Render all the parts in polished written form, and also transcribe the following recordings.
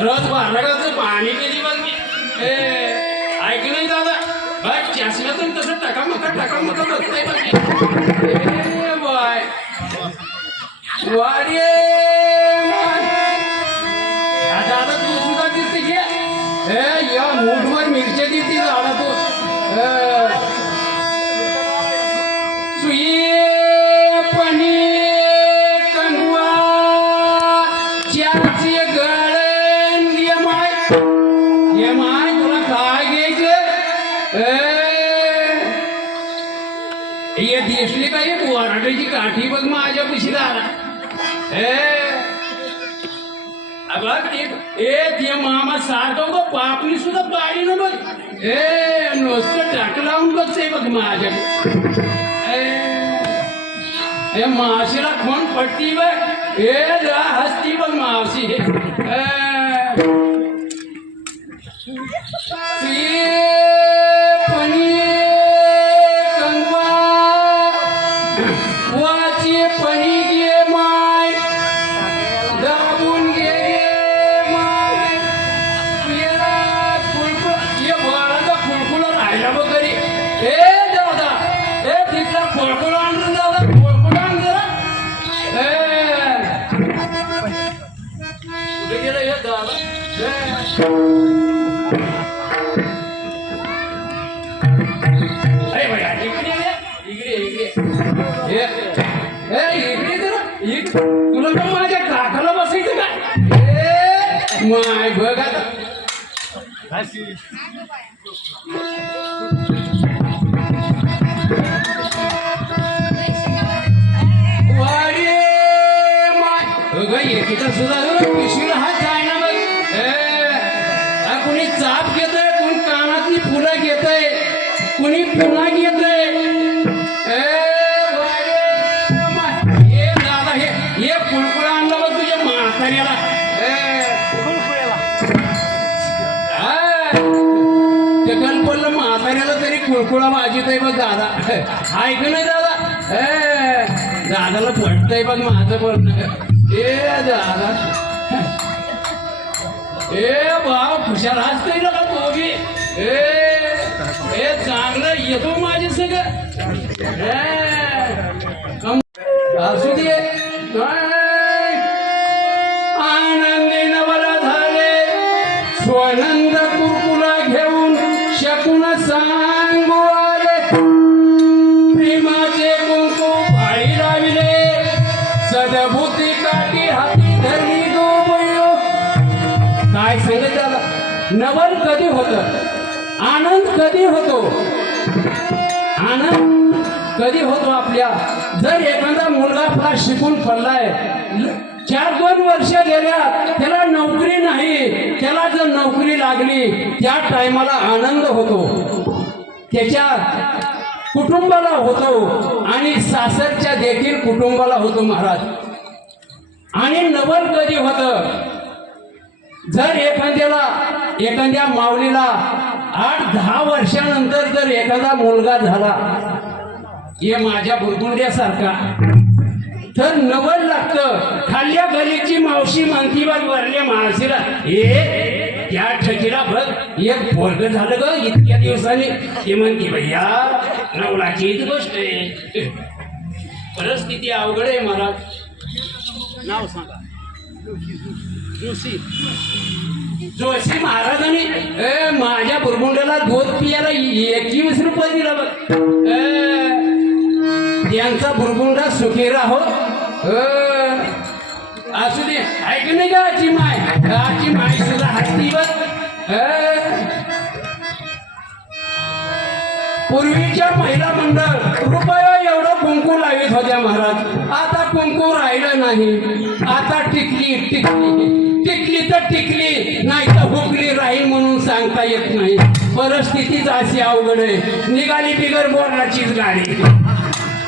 रोज बाराचं पाणी केली बघ मी ऐक नाही दादा बघ चष्म्यातून तसं टकामका बघताय बघ बाय वाडे दादा तू सुद्धा दिसते घे या मूठवर मिरच्या दिसते दादा तू सुई पनीर कंगवा चारची गळण ये माय तुला काय घ्यायचं ये दिसली का एक वराड्याची काठी बघ माझ्या पशी दादा ते मामा सारखं बघ पापणी सुद्धा पाडी न बघ नुसतं टाक लावून बघते बघ माझ्या मावशीला कोण पडती बघ जरा हसती बघ मावशी वाची पणी घे माय दाबून घे माय बाळाचा खुळखुळा राहिला बघ घरी दादा तिथला खुळखुळा आणून दादा खुळखुळा आण जरा कुठे गेलं हे दादा तुला तर माझ्या काकाला बसायचं का माय बघ आता वाडे माय एकीचा सुद्धा पिशवीला हात जाय ना बघ कुणी चाप घेतय कोण कानातली फुलं घेतय कुणी पुन्हा घेतय म्हाताऱ्याला तरी कुळकुळा वाजित आहे बघ दादा ऐक नाही दादा दादाला पटतंय बघ माझं बोलणं दादा बाबा खुशाल हसतंय ना दोघी चांगलं येतो माझे सगळं असू दे आनंदी नवला झाले स्वनंद कुरकुला घेऊन शकून सांगू आले प्रेमाचे कुंकू भाई लाविले सदभूती काठी हाती धरली गोबयो काय सांगत त्याला नवल कधी होत आनंद कधी होतो आनंद कधी होतो आपल्या जर एखादा मुलगा आपला शिकून पडलाय 4-2 वर्ष गेल्या त्याला नोकरी नाही त्याला जर नोकरी लागली त्या टायमाला आनंद होतो त्याच्या कुटुंबाला होतो आणि सासरच्या देखील कुटुंबाला होतो महाराज आणि नवल कधी होतं जर एखाद्या माऊलीला 8-10 वर्षानंतर जर एखादा मुलगा झाला हे माझ्या बुरगुंड्यासारखा तर नवल लागतं खाल्ल्या गलीची मावशी म्हणती बघ वरल्या मावशीला त्या ठकीला बघ एक पोरग झालं ग इतक्या दिवसांनी ते म्हणते भैया नवलाची गोष्ट आहे परिस्थिती अवघड आहे महाराज नाव सांगा जोशी महाराजांनी माझ्या बुरगुंड्याला दूध पियाला 21 रुपये दिला बघ त्यांचा बुरगुंडा सुखी राहो असू दे ऐक नाही का आजी माय सुद्धा हसती बघ पूर्वीच्या महिला मंडळ रुपया एवढं कुंकू लावित होत्या महाराज आता कुंकू राहिलं नाही आता टिकली तर टिकली नाही तर हुकली राहील म्हणून सांगता येत नाही परिस्थितीच अशी अवघड आहे निघाली बिगर बोर्डाचीच गाडी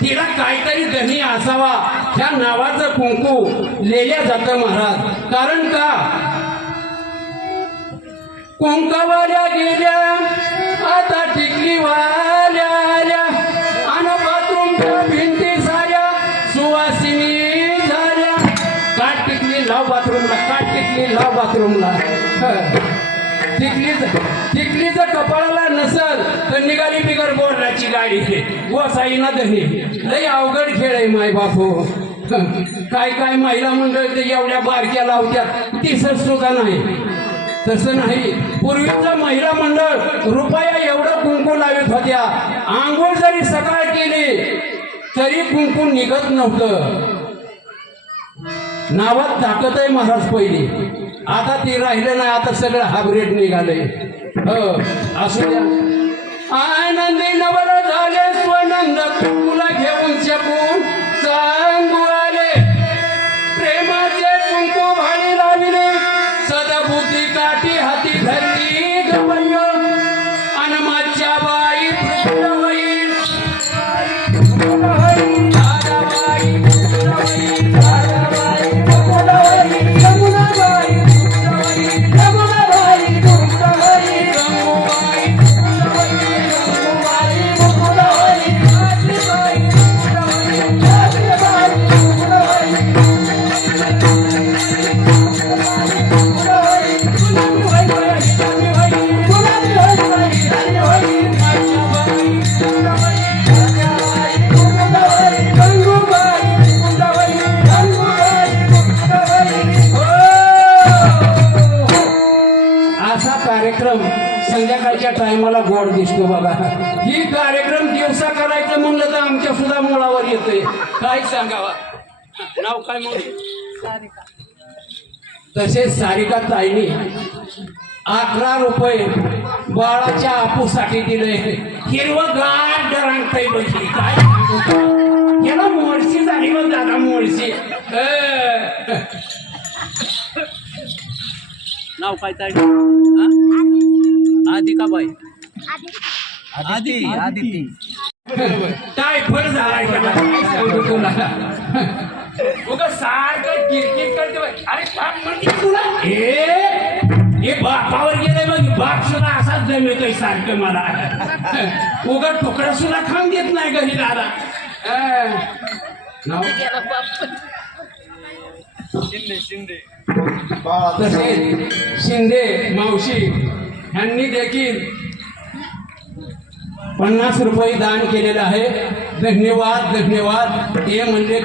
तिला काहीतरी धनी असावा ह्या नावाचं कुंकू लिहिल्या जातं महाराज कारण का कुंकवाल्या गेल्या आता टिकली वाल्या आल्या अन बाथरूमच्या भिंती साऱ्या सुवासिनी झाल्या. काट टिकली लाव बाथरूमला, काट टिकली लाव बाथरूमला. टिकलीचं कपाळाला नसल तर निघाली बिगर बोर्डाची गाडी वसाईना धनी. लय अवघड खेळ आहे माय बापू. काय काय महिला मंडळ ते एवढ्या बारक्या लावत्यात दिसत सुद्धा नाही. तसं नाही, पूर्वीचं महिला मंडळ रुपया एवढं कुंकू लावित होत्या. आंघोळ जरी सकाळ केली तरी कुंकू निघत नव्हतं. नावात ताकद आहे महाराज पहिली. आता ती राहिलं नाही, आता सगळं हायब्रिड निघालंय. असू द्या. आनंदी नवर झाले स्वनंद तुला घेऊन शकून सांगू आले. प्रेमाचे कुंकू भाडी लाविले सदबुद्धी काठी हाती धरली गवय अन माझ्या बाई संध्याकाळच्या टायमाला गोड दिसतो बघा. ही कार्यक्रम दिवसा करायचं म्हणलं तर आमच्या सुद्धा मुळावर येतोय. काय सांगावा. नाव काय म्हणून? तसेच सारिका ताईनी 11 रुपये बाळाच्या आपूसाठी दिले. हिरवं गाठ डरांगताई बसली. काय याला मोडशी झाली मग दादा मोडशी. नाव काय ताई? आदिकाबाई. आदिती. टायफॉइड झालाय त्याला. काय सांगू तुला. उगा सारखं किरकिर करते. अरे काय म्हणते तुला. हे बापावर गेले मग बाप सुद्धा असाच जमितोय सारखं मला. उगा तुकडा सुद्धा खाऊन देत नाही घरी दादा. शिंदे. तसेच शिंदे मावशी यांनी देखील 50 रुपये दान केलेलं आहे. धन्यवाद धन्यवाद. ते म्हणजे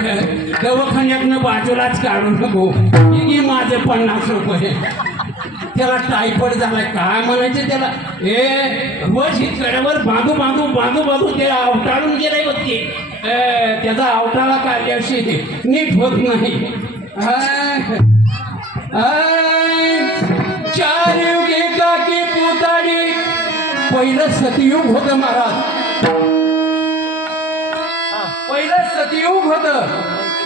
दवाखान्यातनं बाजूलाच काढू नको की माझे 50 रुपये. त्याला टायफॉइड झालाय काय म्हणायचं त्याला. रोज ही कड्यावर बांधू ते अवटाळून गेले होते. त्याचा अवटाळा काढल्याशी नीट होत नाही. चार युगे काकी पुताडी. पहिलं सतयुग होत महाराज. पहिलं सतयुग होत,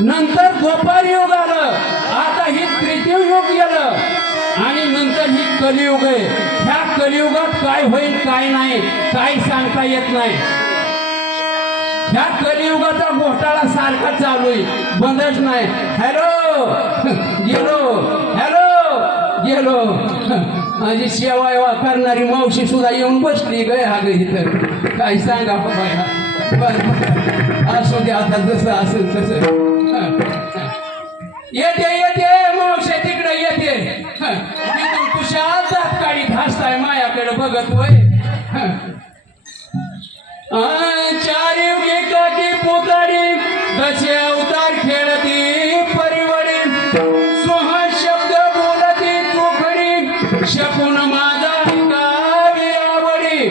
नंतर द्वापार युग आलं. आता ही तृतीय युग गेलं आणि नंतर ही कलियुग आहे. ह्या कलियुगात काय होईल काय नाही काय सांगता येत नाही. ह्या कलियुगाचा घोटाळा सारखा चालू आहे, बंदच नाही. हॅलो गेलो, हॅलो गेलो. माझी सेवा करणारी मावशी सुद्धा येऊन बसली गय हा ग इथं. काय सांगा बाबा. बर असू दे आता जसं असेल तसं. येते मावशी तिकडे येते. तुझ्या जात काढी भासताय मायाकडे बघत वय. चार युगे काकी पोताडी दशे अवतार खेळती परिवडी. सोहा शब्द बोलती चोखडी शकून माझा गावी आवडी.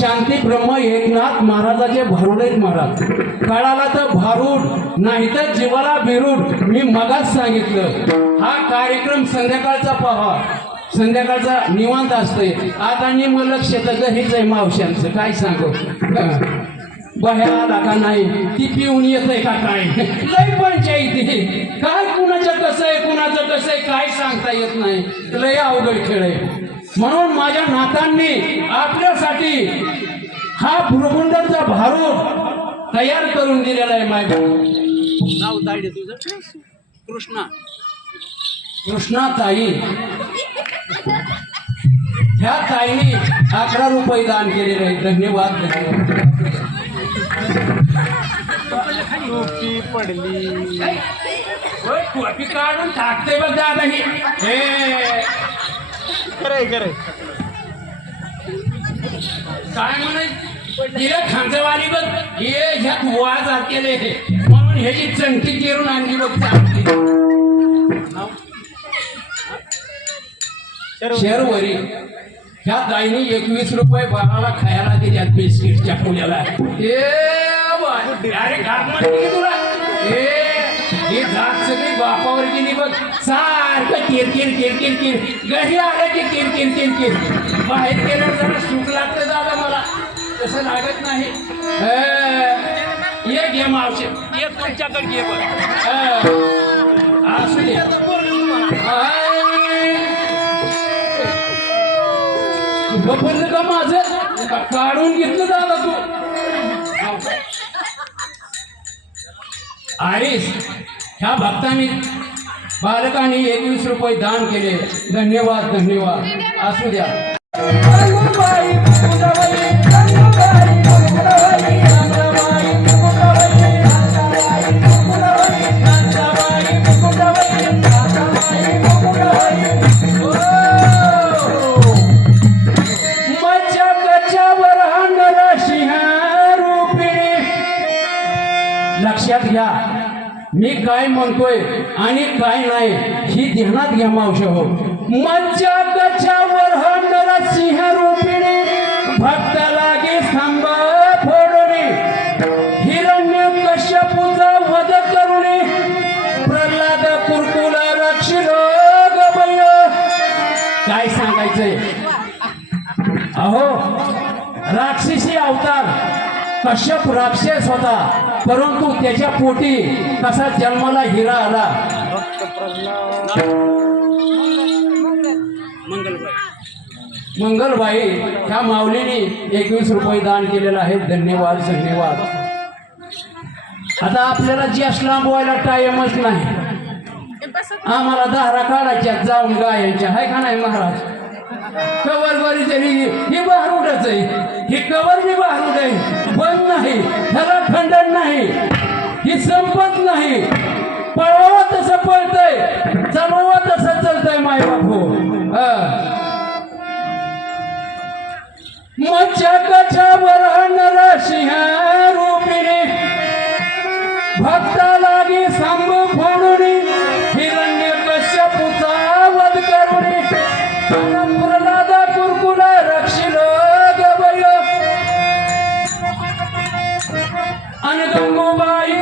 शांती ब्रह्म एकनाथ महाराजाचे भारूड आहेत महाराज. काळाला तर भारूड नाही तर जीवाला बिरूड. मी मगाच सांगितलं हा कार्यक्रम संध्याकाळचा पहा. संध्याकाळचा निवांत असतोय. आता निम लक्ष तर घरीच आहे मावश्यांचं. काय सांगू. बाहेर आला का नाही ती पिऊन येतय का काय. लय पंचायती काय कुणाचं कसं आहे कुणाचं कसं आहे काय सांगता येत नाही. लय अवघड खेळ आहे. म्हणून माझ्या नातांनी आपल्यासाठी हा भुरगुंडाचा भारूड तयार करून दिलेला आहे. माझ्या नाव ताईडे तुझं? कृष्णा ताई ताईने 11 रुपये दान केलेले आहे. धन्यवाद धन्यवाद. टोपी पडली. होय, टोपी काढून टाकते बघ दादा ही. हे खरंय खरंय. काय म्हणायचं तिला खांजवाली बघ हे ह्यात वाज केले म्हणून ह्याची चंटी चिरून आणली बघ चांगली. शहरवरी ह्या गायनी 21 रुपये बाळाला खायला दिल्यात बिस्किटच्या पुण्याला. अरे घात म्हणते की तुला हे जात सगळी बापावर गेली बघ. सारखं किरकिर किरकिर किर घरी आलं की किरकिर किरकिर. बाहेर गेल्यावर जरा सुख लागतं दादा मला, तसं लागत नाही. ये घे मावशी ये तुमच्याकडे घे बघ. असू दे. बपरलं का माझं काढून घेतलं दादा तू. आईस ह्या भक्तांनी बालकांनी 21 रुपये दान केले. धन्यवाद धन्यवाद. असू द्या. लक्षात घ्या मी काय म्हणतोय आणि काय नाही ही ध्यानात घ्या मावशी हो. मज्जा गच्च्यावर हंडरा सिंह रूपिणी भक्त लागे स्तंभ फोडणे हिरण्य कश्यपूचा वध करुणे प्रल्हाद कुरकुला रक्षिल गबय. काय सांगायचंय अहो राक्षसी अवतार कश्यप राक्षस होता परंतु त्याच्या पोटी कसा जन्माला हिरा आला. मंगलबाई ह्या माऊलीने 21 रुपये दान केलेलं आहे. धन्यवाद धन्यवाद. आता आपल्याला जास्त लांबवायला टाइमच नाही. आम्हाला दारा काढायच्या जाऊन गायांच्या आहे का नाही महाराज. कवर बरी तरी ही बहरूडच आहे. ही कवर बी बहरूड आहे. बंद नाही ह्याला खंडन नाही. ही संपत नाही. पळवा तसं पळतय चालवा तसं चलतय माय बापू. मच्छावर नरसिंह रूपिणी भक्ता लागी सांब फोडुनी हिरण्य कश्यपूचा वध करुणी प्रल्हाद कुरकुला रक्षिल गबय. आणि गंगूबाई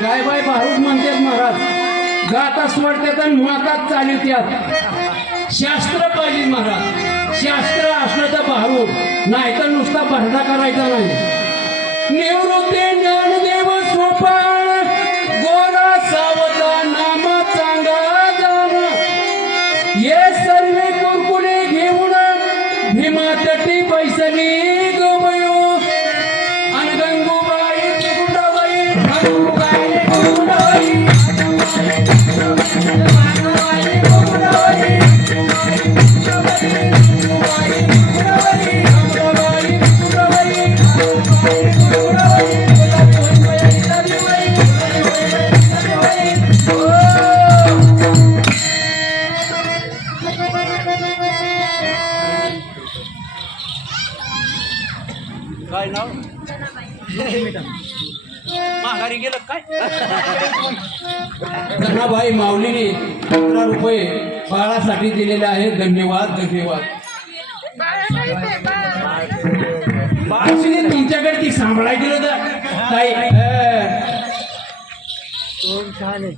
काय बाय भारूड म्हणतात महाराज. गाताच वाटतात आणि माकात चालतात. शास्त्र पाहिजे महाराज. शास्त्र असलं तर भारूड नाही तर नुसता भरडा करायचा नाही. निवृत्ती ज्ञानदेव सोपान गोरा सावता नाम चांगा जाण ये सर्वे कुरकुले घेऊन भीमा तटी बैसली गबयो. आणि गंगूबाई तुकुंडाबाई गंगूबाई तुकुंडाबाई काय नाव? भिकारी गेलं काय धनाबाई माऊलीने 15 रुपये बाळासाठी दिलेले आहेत. धन्यवाद धन्यवाद. बाळाशीने तुमच्याकडे ती सांभाळायला गेलं तर काही छान आहे.